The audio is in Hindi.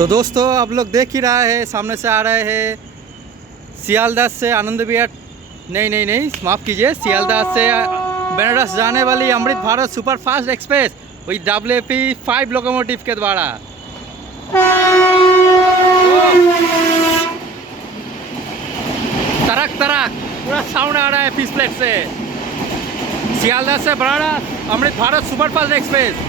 तो दोस्तों आप लोग देख ही रहा है, सामने से आ रहे हैं सियालदह से आनंद विहार, नहीं माफ़ कीजिए, सियालदह से बनारस जाने वाली Amrit Bharat super fast express with WP5 locomotive के द्वारा। तरक तरक पूरा साउंड आ रहा है फिश प्लेट से। सियालदह से बनारस अमृत भारत सुपर फास्ट एक्सप्रेस